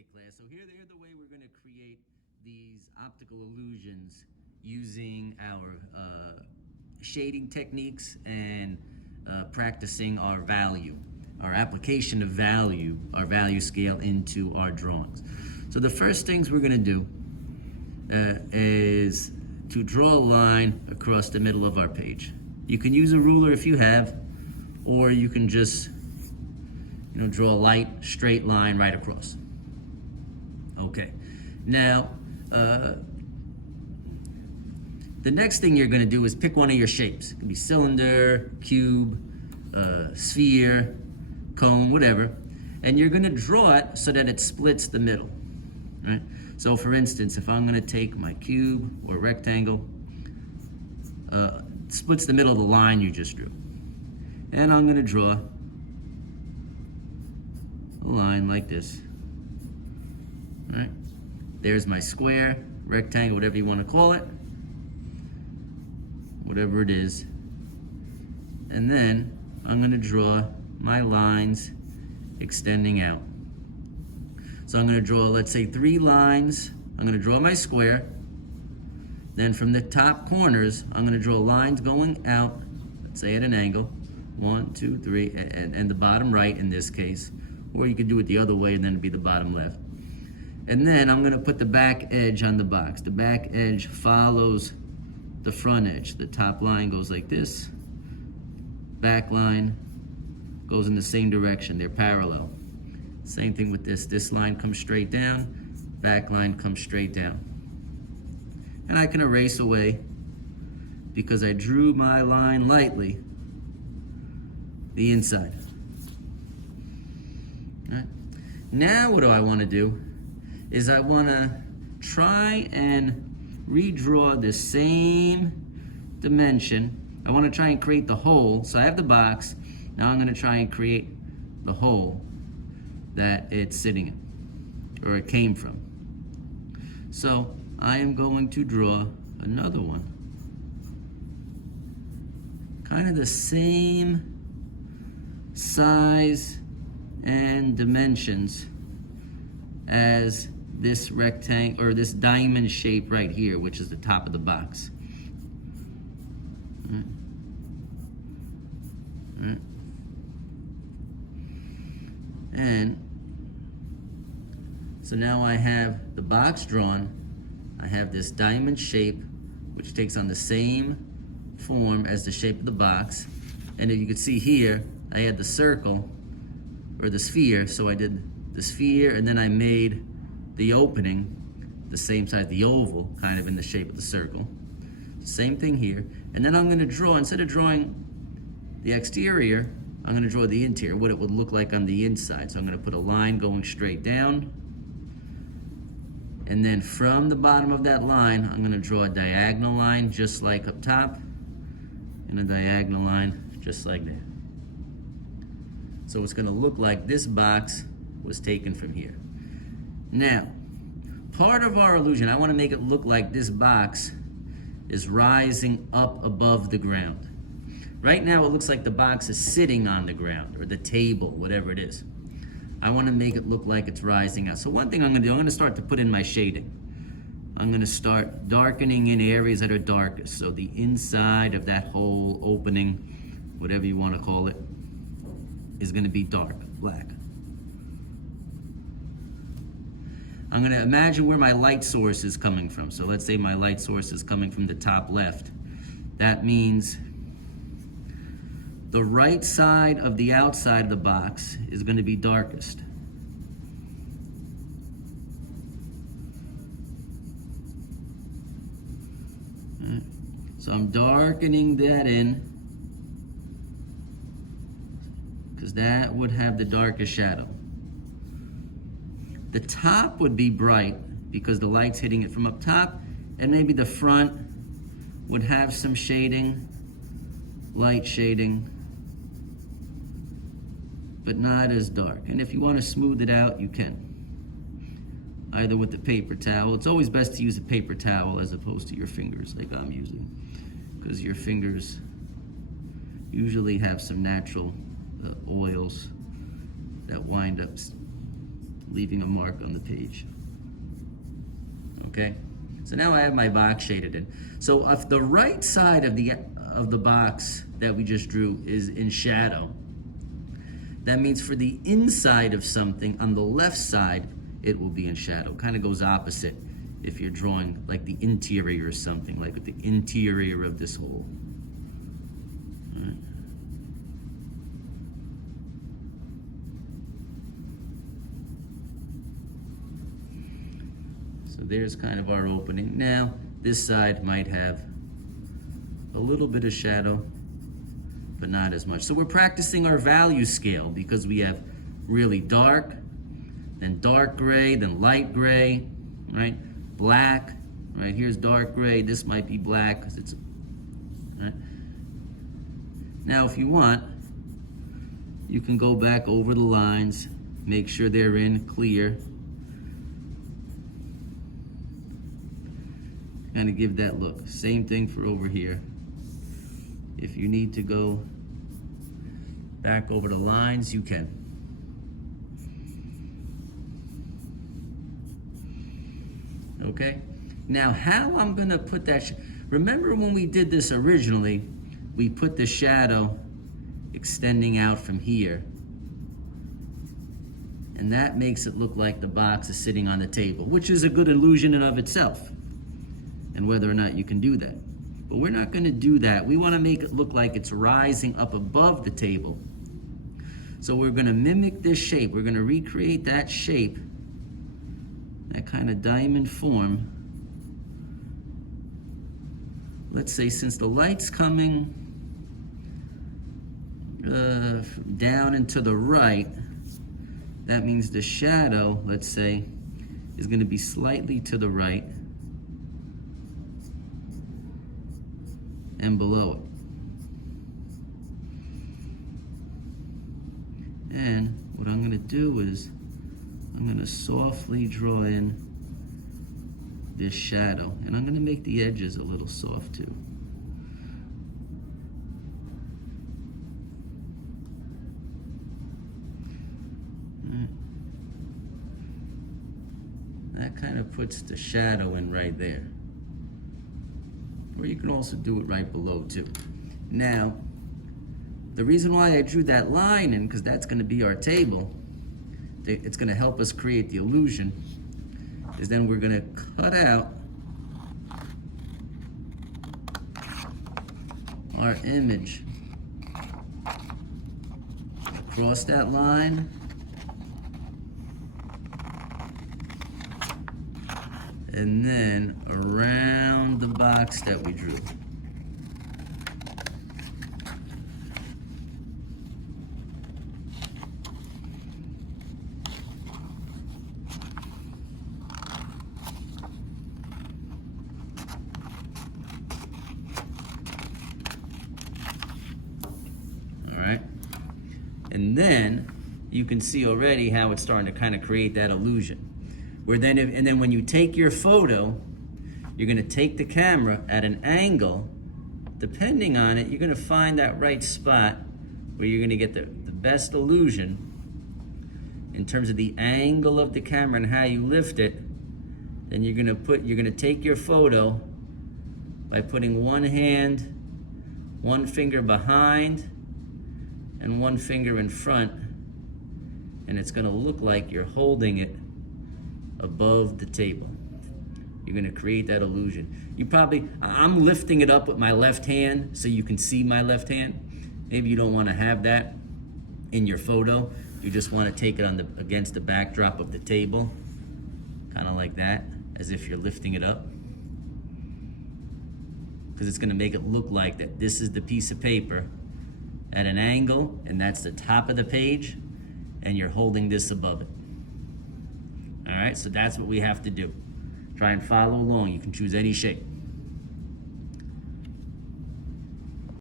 Okay, class, so here the way we're going to create these optical illusions using our shading techniques and practicing our value, our application of value, our value scale into our drawings. So the first things we're going to do is to draw a line across the middle of our page. You can use a ruler if you have, or you can just draw a light straight line right across. Okay, now the next thing you're going to do is pick one of your shapes. It can be cylinder, cube, sphere, cone, whatever, and you're going to draw it so that it splits the middle. Right? So for instance, if I'm going to take my cube or rectangle, it splits the middle of the line you just drew, and I'm going to draw a line like this. Right? There's my square, rectangle, whatever you want to call it, whatever it is. And then I'm going to draw my lines extending out. So I'm going to draw, let's say, 3 lines. I'm going to draw my square. Then from the top corners, I'm going to draw lines going out, let's say at an angle. 1, 2, 3, and the bottom right in this case. Or you could do it the other way and then it'd be the bottom left. And then I'm going to put the back edge on the box. The back edge follows the front edge. The top line goes like this. Back line goes in the same direction. They're parallel. Same thing with this. This line comes straight down. Back line comes straight down. And I can erase away because I drew my line lightly the inside. All right. Now what do I want to do is I want to try and redraw the same dimension. I want to try and create the hole. So I have the box. Now I'm going to try and create the hole that it's sitting in, or it came from. So I am going to draw another one. Kind of the same size and dimensions as this rectangle or this diamond shape right here, which is the top of the box. Right. Right. And so now I have the box drawn. I have this diamond shape, which takes on the same form as the shape of the box. And if you can see here, I had the circle or the sphere, so I did the sphere and then I made the opening the same size, the oval, kind of in the shape of the circle. Same thing here. And then I'm going to draw, instead of drawing the exterior, I'm going to draw the interior, what it would look like on the inside. So I'm going to put a line going straight down. And then from the bottom of that line, I'm going to draw a diagonal line just like up top, and a diagonal line just like that. So it's going to look like this box was taken from here. Now, part of our illusion, I want to make it look like this box is rising up above the ground. Right now, it looks like the box is sitting on the ground, or the table, whatever it is. I want to make it look like it's rising out. So one thing I'm going to do, I'm going to start to put in my shading. I'm going to start darkening in areas that are darkest. So the inside of that whole opening, whatever you want to call it, is going to be dark, black. I'm going to imagine where my light source is coming from. So let's say my light source is coming from the top left. That means the right side of the outside of the box is going to be darkest. Right. So I'm darkening that in because that would have the darkest shadow. The top would be bright because the light's hitting it from up top, and maybe the front would have some shading, light shading, but not as dark. And if you want to smooth it out, you can. Either with the paper towel. It's always best to use a paper towel as opposed to your fingers like I'm using, because your fingers usually have some natural oils that wind up leaving a mark on the page. Okay, so now I have my box shaded in. So if the right side of the box that we just drew is in shadow, that means for the inside of something on the left side, it will be in shadow. Kind of goes opposite if you're drawing like the interior or something, like the interior of this hole. All right. So there's kind of our opening. Now, this side might have a little bit of shadow, but not as much. So we're practicing our value scale because we have really dark, then dark gray, then light gray, right? Black, right? Here's dark gray. This might be black because it's, right? Now, if you want, you can go back over the lines, make sure they're in clear. Kind of give that look. Same thing for over here. If you need to go back over the lines, you can. Okay? Now, how I'm gonna put that, remember when we did this originally, we put the shadow extending out from here. And that makes it look like the box is sitting on the table, which is a good illusion in of itself. And whether or not you can do that. But we're not gonna do that. We wanna make it look like it's rising up above the table. So we're gonna mimic this shape. We're gonna recreate that shape, that kind of diamond form. Let's say since the light's coming down and to the right, that means the shadow, let's say, is gonna be slightly to the right and below it. And what I'm gonna do is, I'm gonna softly draw in this shadow, and I'm gonna make the edges a little soft too. That kind of puts the shadow in right there. Or you can also do it right below too. Now, the reason why I drew that line in, because that's gonna be our table, it's gonna help us create the illusion, is then we're gonna cut out our image. Cross that line, and then around the box that we drew. All right, and then you can see already how it's starting to kind of create that illusion. Where then, and then when you take your photo, you're gonna take the camera at an angle. Depending on it, you're gonna find that right spot where you're gonna get the best illusion in terms of the angle of the camera and how you lift it. Then you're gonna take your photo by putting one hand, one finger behind, and one finger in front, and it's gonna look like you're holding it above the table. You're gonna create that illusion. I'm lifting it up with my left hand so you can see my left hand. Maybe you don't wanna have that in your photo. You just wanna take it against the backdrop of the table, kinda like that, as if you're lifting it up. Because it's gonna make it look like that this is the piece of paper at an angle, and that's the top of the page, and you're holding this above it. All right, so that's what we have to do. Try and follow along. You can choose any shape.